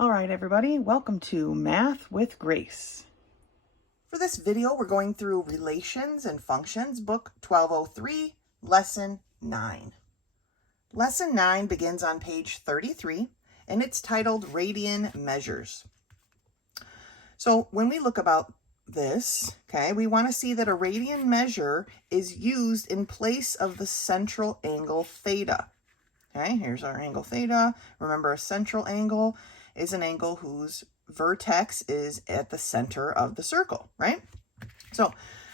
All right, everybody, welcome to Math with Grace. For this video, we're going through Relations and Functions, book 1203, lesson 9. Lesson 9 begins on page 33, and it's titled Radian Measures. So when we look about this, okay, we want to see that a radian measure is used in place of the central angle theta. Okay, here's our angle theta. Remember, a central angle is an angle whose vertex is at the center of the circle, right? So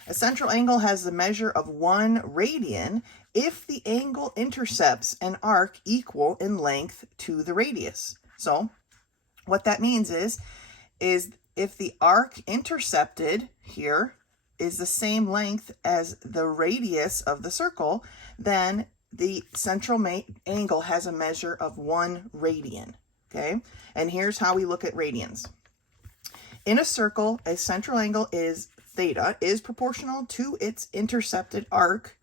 a central angle has the measure of 1 radian if the angle intercepts an arc equal in length to the radius. So what that means is if the arc intercepted here is the same length as the radius of the circle, then the central angle has a measure of 1 radian. Okay, and here's how we look at radians. In a circle, a central angle is theta is proportional to its intercepted arc,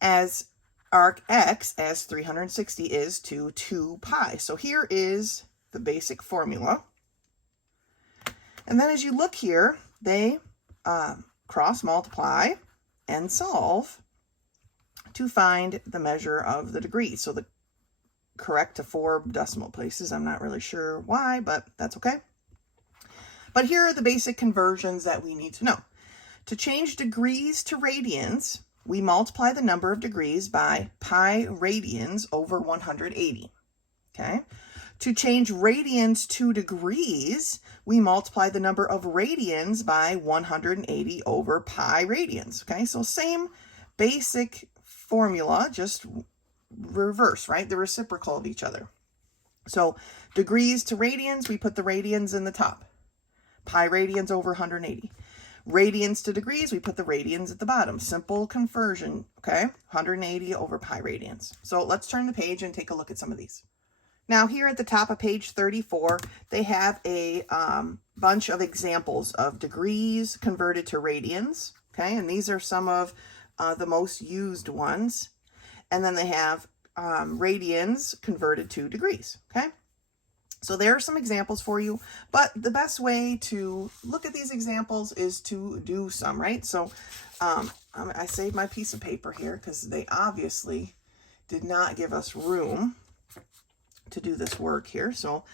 as arc x as 360 is to 2 pi. So here is the basic formula. And then as you look here, they cross multiply and solve to find the measure of the degrees. So the correct to 4 decimal places. I'm not really sure why, but that's okay. But here are the basic conversions that we need to know. To change degrees to radians, we multiply the number of degrees by pi radians over 180. Okay. To change radians to degrees, we multiply the number of radians by 180 over pi radians. Okay, so same basic formula, just reverse, right? The reciprocal of each other. So degrees to radians, we put the radians in the top. Pi radians over 180. Radians to degrees, we put the radians at the bottom. Simple conversion, okay? 180 over pi radians. So let's turn the page and take a look at some of these. Now here at the top of page 34, they have a bunch of examples of degrees converted to radians, okay? And these are some of the most used ones. And then they have radians converted to degrees, okay? So there are some examples for you, but the best way to look at these examples is to do some, right? So I saved my piece of paper here because they obviously did not give us room to do this work here. So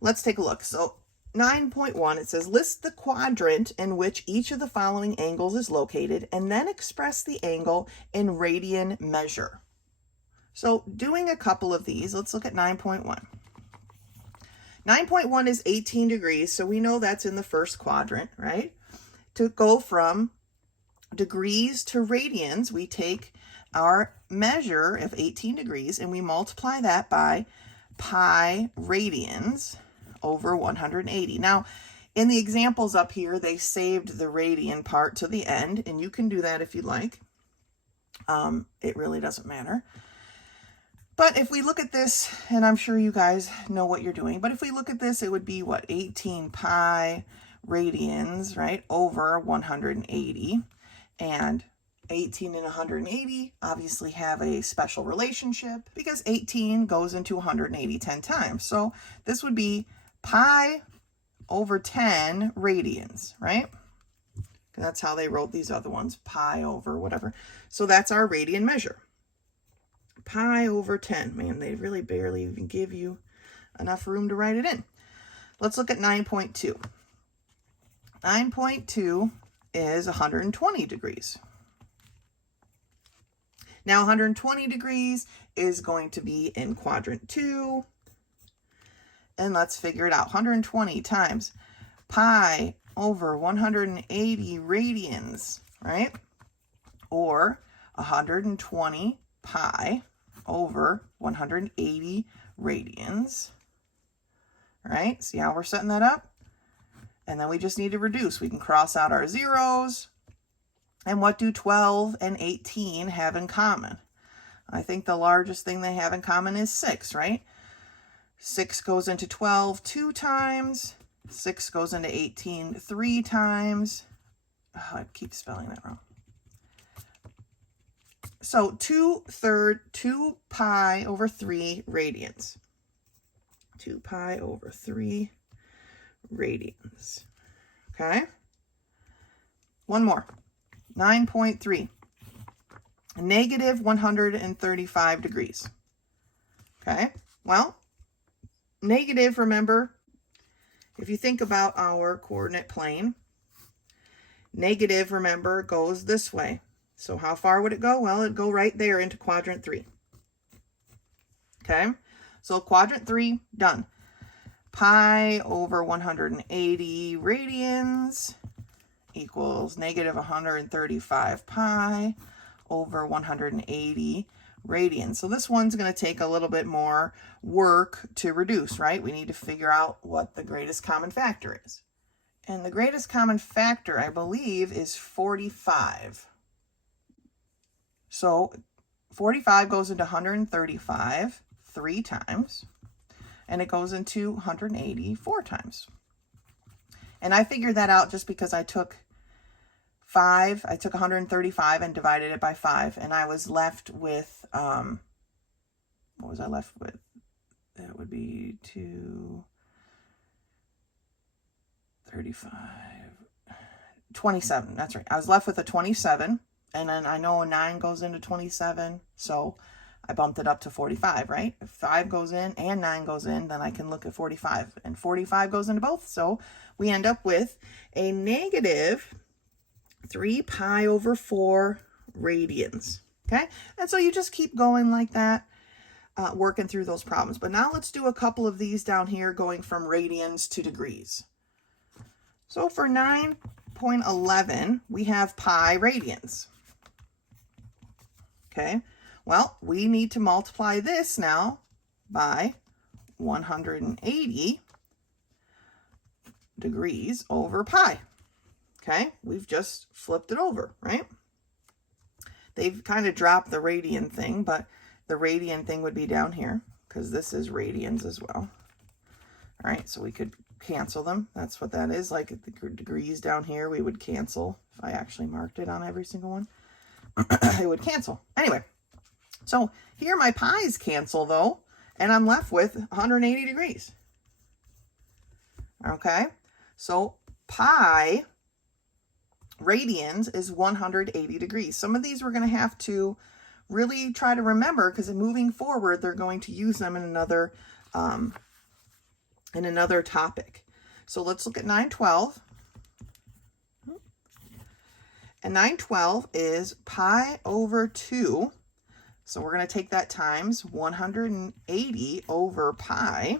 let's take a look. So 9.1, it says, list the quadrant in which each of the following angles is located and then express the angle in radian measure. So doing a couple of these, let's look at 9.1. 9.1 is 18 degrees, so we know that's in the first quadrant, right? To go from degrees to radians, we take our measure of 18 degrees and we multiply that by pi radians over 180. Now, in the examples up here, they saved the radian part to the end, and you can do that if you like. It really doesn't matter. But if we look at this, and I'm sure you guys know what you're doing, but if we look at this, it would be what? 18 pi radians, right, over 180. And 18 and 180 obviously have a special relationship because 18 goes into 180 10 times. So this would be pi over 10 radians, right? That's how they wrote these other ones, pi over whatever. So that's our radian measure. Pi over 10. Man, they really barely even give you enough room to write it in. Let's look at 9.2. 9.2 is 120 degrees. Now 120 degrees is going to be in quadrant 2. And let's figure it out. 120 times pi over 180 radians, right? Or 120 pi over 180 radians, right? See how we're setting that up? And then we just need to reduce. We can cross out our zeros. And what do 12 and 18 have in common? I think the largest thing they have in common is 6, right? 6 goes into 12 2 times. 6 goes into 18 3 times. Oh, I keep spelling that wrong. So 2 pi over 3 radians. 2 pi over 3 radians. Okay. One more. 9.3. Negative 135 degrees. Okay. Well, negative, remember, if you think about our coordinate plane, negative, remember, goes this way. So how far would it go? Well, it'd go right there into quadrant 3. Okay. So quadrant 3, done. Pi over 180 radians equals negative 135 pi over 180 radians. So this one's going to take a little bit more work to reduce, right? We need to figure out what the greatest common factor is. And the greatest common factor, I believe, is 45. So 45 goes into 135 3 times, and it goes into 180 4 times. And I figured that out just because I took 135 and divided it by 5, and I was left with, what was I left with? That would be 235, 27, that's right. I was left with a 27, and then I know a 9 goes into 27, so I bumped it up to 45, right? If 5 goes in and 9 goes in, then I can look at 45, and 45 goes into both, so we end up with a negative 3 pi over 4 radians, okay? And so you just keep going like that, working through those problems. But now let's do a couple of these down here going from radians to degrees. So for 9.11, we have pi radians, okay? Well, we need to multiply this now by 180 degrees over pi. Okay, we've just flipped it over, right? They've kind of dropped the radian thing, but the radian thing would be down here because this is radians as well. All right, so we could cancel them. That's what that is. Like the degrees down here, we would cancel. If I actually marked it on every single one, it would cancel. Anyway, so here my pi's cancel though, and I'm left with 180 degrees. Okay, so pi radians is 180 degrees. Some of these we're going to have to really try to remember because moving forward, they're going to use them in another topic. So let's look at 912. And 912 is pi over 2. So we're going to take that times 180 over pi.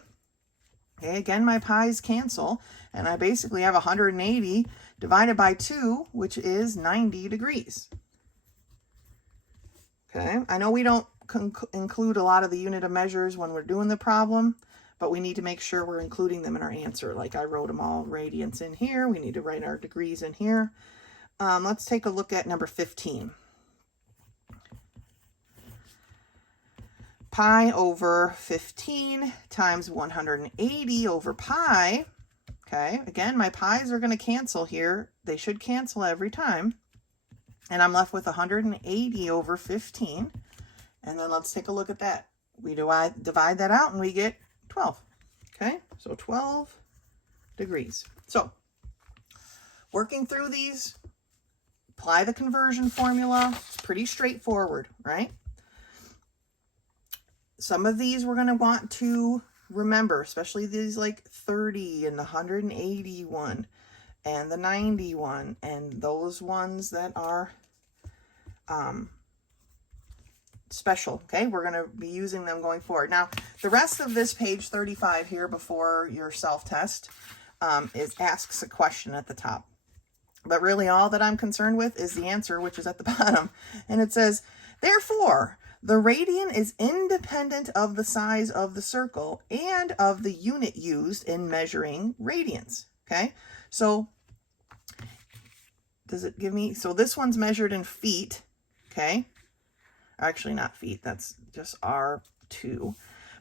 Okay, again, my pi's cancel, and I basically have 180 divided by 2, which is 90 degrees. Okay, I know we don't include a lot of the unit of measures when we're doing the problem, but we need to make sure we're including them in our answer. Like I wrote them all radians in here. We need to write our degrees in here. Let's take a look at number 15. Pi over 15 times 180 over pi. Okay, again, my pi's are going to cancel here. They should cancel every time. And I'm left with 180 over 15. And then let's take a look at that. We divide that out and we get 12. Okay, so 12 degrees. So, working through these, apply the conversion formula. It's pretty straightforward, right? Some of these we're going to want to remember, especially these like 30 and the 181 and the 91 and those ones that are special. Okay, we're going to be using them going forward. Now, the rest of this page 35 here before your self-test is asks a question at the top. But really all that I'm concerned with is the answer, which is at the bottom. And it says, therefore, the radian is independent of the size of the circle and of the unit used in measuring radians. Okay, so does it give me, so this one's measured in feet. Okay, actually not feet, that's just R2.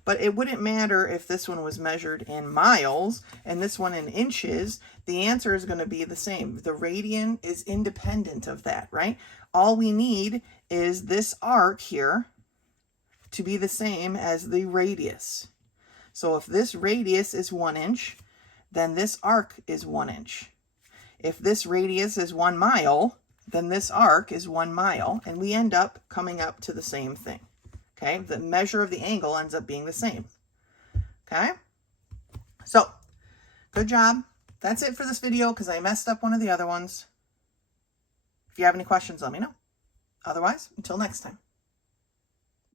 But it wouldn't matter if this one was measured in miles and this one in inches. The answer is going to be the same. The radian is independent of that, right? All we need is this arc here to be the same as the radius. So if this radius is 1 inch, then this arc is 1 inch. If this radius is 1 mile, then this arc is 1 mile, and we end up coming up to the same thing. Okay, the measure of the angle ends up being the same. Okay, so good job. That's it for this video because I messed up one of the other ones. If you have any questions, let me know. Otherwise, until next time.